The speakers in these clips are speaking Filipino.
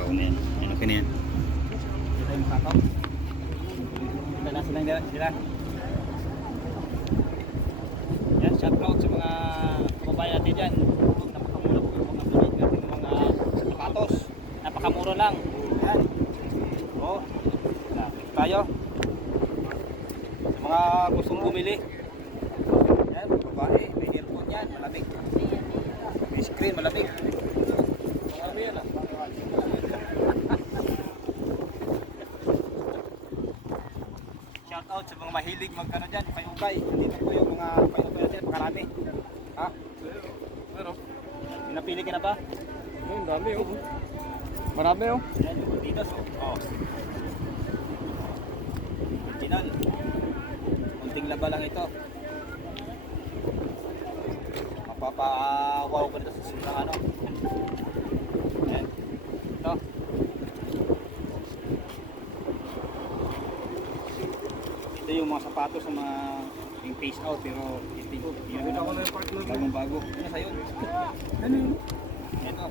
takaw na yan. Ano ka na yan? Ito yung takaw. Ito na sila. Yan, shout out sa mga kababayan natin dyan. Napakamura po yung mga bilhin natin mga sapatos. Napakamura lang. Yan. O, lapit tayo. Sa mga gustong bumili. Yan, babae, may earphone yan, malamig. Screen, malamig. Marami yan ah. Shout out sa mga mahilig magkano dyan, payugay. Dito po yung mga payugay natin, pakarami. Ha? Pero, napili ka na ba? Ang dami oh. Marami oh. Yan, Adidas oh. Oh. Original. Kunting laba lang ito. Mapapa-wow ko nito sa susunod ano. Ito yung mga sapatos sa mga yung face out pero hindi ko. Yun na yung part Bagong bago. Ano sa'yo? Ano yun? Ito.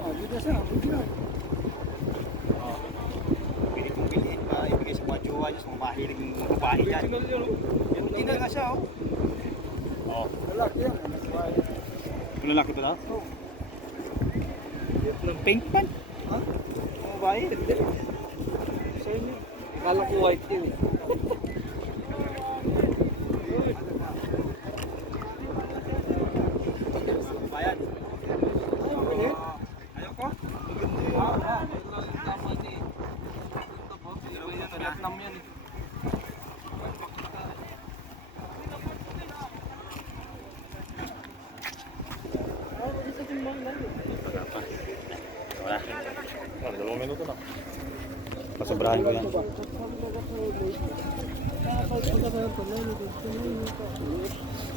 Oh, dito sa original. Oh. Pili kong bilhin para ibigay sa mga jowa niyo, sa mga mahilig ng mga babae yun oh. Yung tina nga siya, oh. Oh. Lalaki yan. Yung lalaki pala? Oh. Pink pan? Ha? Mga babae? Sa inyo. Akala ko white yun eh. Bayan. Okay. Ayaw ko? Ah, ah. Tama ni. Vietnam yan eh. Wala pa. Wala. Ah, dalawang minuto na.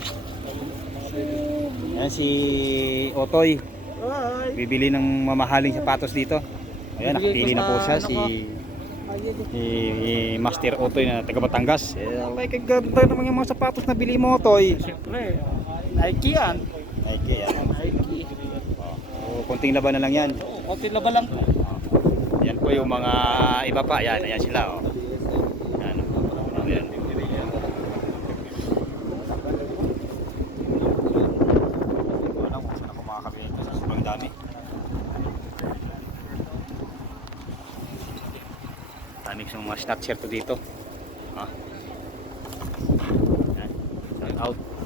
Pasobrahan ko yan. Yan si Otoy. Bibili ng mamahaling sapatos dito. Ayan, nakapili na po siya si si Master Otoy na taga Batangas. Eh, like, ang ganda naman yung mga sapatos na bili mo, Otoy. Siyempre. Nike yan. Nike, yan. Nike. Oh, konting laban na lang yan. Oo, konti laba lang. Yan po yung mga iba pa. Yan, ayan sila. Oh. Yan. Oh, yan. Hindi ko alam kung saan ako makakabili ito sa sobrang dami. Dami sa mga snatcher to dito. Ah. Out.